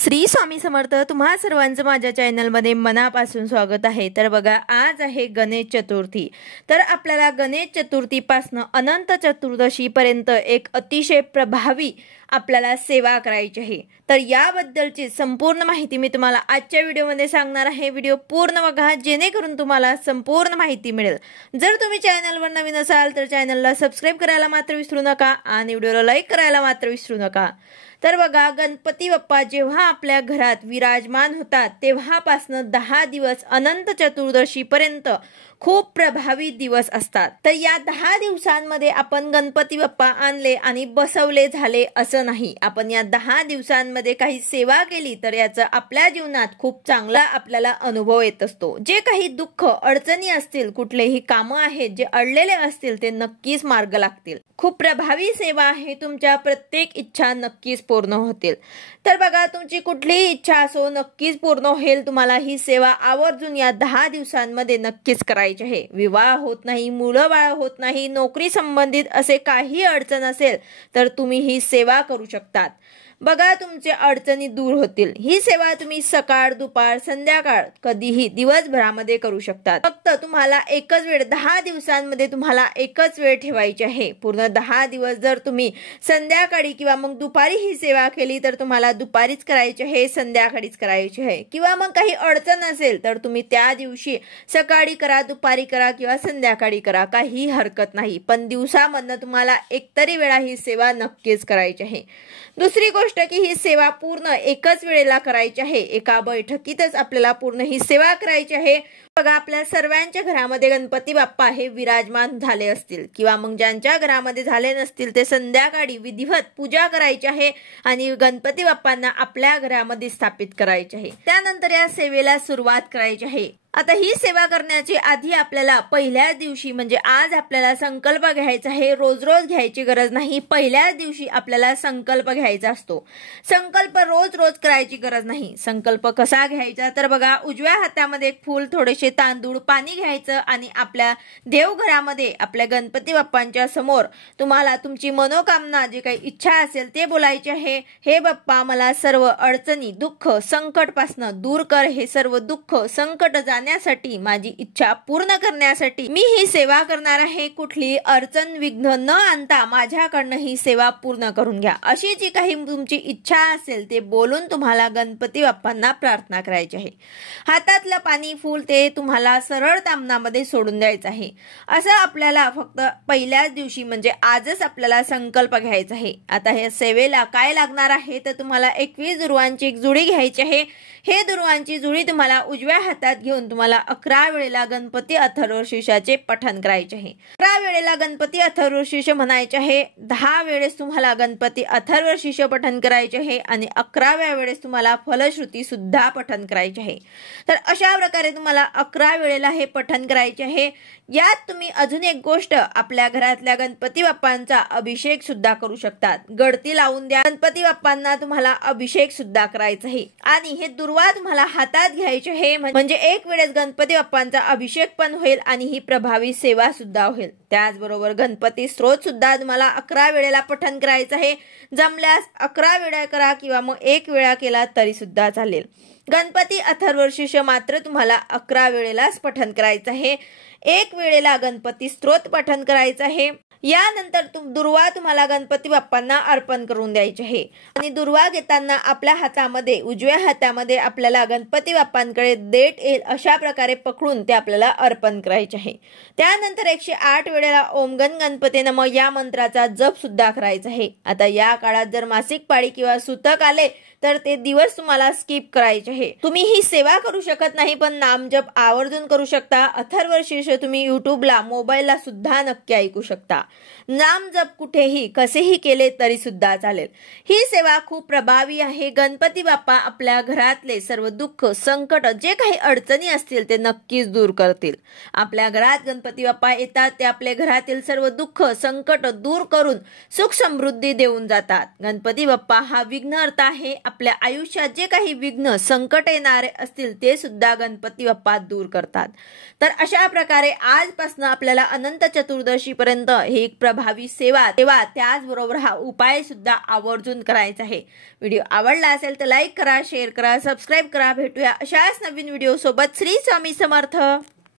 श्री स्वामी समर्थ। तुम्हा सर्वांचं माझ्या चॅनलमध्ये मनापासून स्वागत आहे। तर बघा, आज आहे गणेश चतुर्थी। तर आपल्याला गणेश चतुर्थीपासून अनंत चतुर्दशी पर्यंत एक अतिशय प्रभावी आपल्याला सेवा करायची आहे। तर याबद्दलची संपूर्ण माहिती मी तुम्हाला आजच्या व्हिडिओमध्ये सांगणार आहे। व्हिडिओ पूर्ण बघा जेणेकरून तुम्हाला संपूर्ण माहिती मिळेल। जर तुम्ही चॅनलवर नवीन असाल तर चॅनलला सबस्क्राइब करायला मात्र विसरू नका आणि व्हिडिओला लाईक करायला मात्र विसरू नका। तर बघा, गणपती बाप्पा जेव्हा आपल्या घरात विराजमान होतात तेव्हापासून 10 दिवस अनंत चतुर्दशी पर्यंत खूप प्रभावी दिवस असतात। तर या 10 दिवसांमध्ये आपण गणपती बाप्पा आणले आणि बसवले झाले असं नाही। आपण या 10 दिवसांमध्ये काही सेवा केली तर याचा आपल्या जीवनात खूप चांगला आपल्याला अनुभव येत असतो। जे काही दुःख अडचणी असतील, कुठलेही कामं आहेत जे अडलेले असतील ते नक्कीच मार्ग लागतील। खूप प्रभावी सेवा आहे, तुमच्या प्रत्येक इच्छा नक्कीच पूर्ण होतील। तर बघा, तुमची कुठलीही इच्छा असो नक्कीच पूर्ण होईल। तुम्हाला ही सेवा आवर्जून या 10 दिवसांमध्ये नक्कीच करायची आहे। विवाह होत नाही, मुलं बाळ होत नाही, नोकरी संबंधित असे काही अडचण असेल तर तुम्ही ही सेवा करू शकतात। बघा, तुमचे अडचणी दूर होतील। ही सेवा तुम्ही सकाळ, दुपार, संध्याकाळ कधीही दिवसभरामध्ये करू शकतात। फक्त तुम्हाला एकच वेळ 10 दिवसांमध्ये तुम्हाला एकच वेळ ठेवायची आहे। पूर्ण 10 दिवस जर तुम्ही संध्याकाळी किंवा मग दुपारी ही सेवा केली तर तुम्हाला दुपारीच करायची आहे, संध्याकाळीच करायची आहे। किंवा मग काही अडचण असेल तर तुम्ही त्या दिवशी सकाळी करा, दुपारी करा किंवा संध्याकाळी करा, काही हरकत नाही। पण दिवसामधनं तुम्हाला एकतरी वेळा ही सेवा नक्कीच करायची आहे। दुसरी गोष्ट की ही सेवा पूर्ण एकच वेळेला करायची आहे। एका बैठकीतच आपल्याला पूर्ण ही सेवा करायची आहे। बघा, आपल्या सर्वांच्या घरामध्ये गणपती बाप्पा हे विराजमान झाले असतील किंवा मग ज्यांच्या घरामध्ये झाले नसतील ते संध्याकाळी विधिवत पूजा करायची आहे आणि गणपती बाप्पांना आपल्या घरामध्ये स्थापित करायचे आहे। त्यानंतर या सेवेला सुरुवात करायची आहे। आता ही सेवा करण्याची आधी आपल्याला पहिल्याच दिवशी म्हणजे आज आपल्याला संकल्प घ्यायचा आहे। रोज रोज घ्यायची गरज नाही, पहिल्याच दिवशी आपल्याला संकल्प घ्यायचा असतो। संकल्प रोज रोज करायची गरज नाही। संकल्प कसा घ्यायचा तर बघा, उजव्या हातामध्ये एक फूल, थोडेसे तांदूळ, पाणी घ्यायचं आणि आपल्या देवघरामध्ये आपल्या गणपती बाप्पांच्या समोर तुम्हाला तुमची मनोकामना जे काही इच्छा असेल ते बोलायचे आहे। हे बाप्पा, मला सर्व अडचणी, दुःख, संकट पासून दूर कर। हे सर्व दुःख, संकट साठी माझी इच्छा पूर्ण करण्यासाठी मी ही सेवा करणार आहे। कुठली अडचण, विघ्न न आणता माझ्याकडनं ही सेवा पूर्ण करून घ्या। अशी जी काही तुमची इच्छा असेल ते बोलून तुम्हाला गणपती बाप्पांना प्रार्थना करायची आहे। हातातलं पाणी, फूल ते तुम्हाला सरळ तामणामध्ये सोडून द्यायचं आहे। असं आपल्याला फक्त पहिल्याच दिवशी म्हणजे आजच आपल्याला संकल्प घ्यायचा आहे। आता या सेवेला काय लागणार आहे तर तुम्हाला 21 दुर्वांची एक जुडी घ्यायची आहे। हे दुर्वांची जुडी तुम्हाला उजव्या हातात घेऊन तुम्हाला 11 वेळेला गणपती अथर्वशीर्षाचे पठण करायचे आहे। 11 वेळेला गणपती अथर्वशीर्ष म्हणायचे आहे। 10 वेळेस तुम्हाला गणपती अथर्वशीर्ष पठण करायचे आहे आणि 11व्या वेळेस तुम्हाला फलश्रुती सुद्धा पठण करायचे आहे। तर अशा प्रकारे तुम्हाला 11 वेळेला हे पठण करायचे आहे। यात तुम्ही अजून एक गोष्ट, आपल्या घरातल्या गणपती बाप्पांचा अभिषेक सुद्धा करू शकतात। गडती लावून द्या, गणपती बाप्पांना तुम्हाला अभिषेक सुद्धा करायचा आहे आणि हे दुर्वा तुम्हाला हातात घ्यायचे आहे। म्हणजे एक वेळेस गणपती बाप्पांचा अभिषेक पण होईल आणि ही प्रभावी सेवा सुद्धा होईल। त्याचबरोबर गणपती स्तोत्र सुद्धा तुम्हाला 11 वेळेला पठण करायचं आहे। जमल्यास 11 वेळा करा किंवा मग 1 वेळा केला तरी सुद्धा चालेल। गणपती अथर्वशीर्ष मात्र तुम्हाला 11 वेळेलाच पठण करायचं आहे। 1 वेळेला गणपती स्तोत्र पठण करायचं आहे। यानंतर दुर्वा तुम्हाला गणपती बाप्पांना अर्पण करून द्यायचे आहे आणि दुर्वा घेताना आपल्या हातामध्ये, उजव्या हातामध्ये आपल्याला गणपती बाप्पांकडे देठ येईल अशा प्रकारे पकडून ते आपल्याला अर्पण करायचे आहे। त्यानंतर 108 वेळेला ओम गण गणपती नमः या मंत्राचा जप सुद्धा करायचा आहे। आता या काळात जर मासिक पाळी किंवा सूतक आले तर ते दिवस तुम्हाला स्किप करायचे आहे। तुम्ही ही सेवा करू शकत नाही पण नामजप आवर्जून करू शकता। अथर्वशीर्ष तुम्ही युट्यूबला, मोबाईलला सुद्धा नक्की ऐकू शकता। नामजप कुठेही कसेही केले तरी सुद्धा चालेल। ही सेवा खूप प्रभावी आहे। गणपती बाप्पा आपल्या घरातले सर्व दुःख, संकट, जे काही अडचणी असतील ते नक्कीच दूर करतील। आपल्या घरात गणपती बाप्पा येतात ते आपल्या घरातील सर्व दुःख, संकट दूर करून सुख समृद्धी देऊन जातात। गणपती बाप्पा हा विघ्नहर्ता आहे। आपल्या आयुष्यात जे काही विघ्न संकट येणारे असतील ते सुद्धा गणपती बाप्पा दूर करतात। तर अशा प्रकारे आजपासून आपल्याला अनंत चतुर्दशी पर्यंत ही एक प्रभावी सेवा त्याचबरोबर हा उपाय सुद्धा आवर्जून करायचा आहे। व्हिडिओ आवडला असेल तर लाईक करा, शेअर करा, सबस्क्राईब करा। भेटूया अशाच नवीन व्हिडिओ सोबत। श्री स्वामी समर्थ।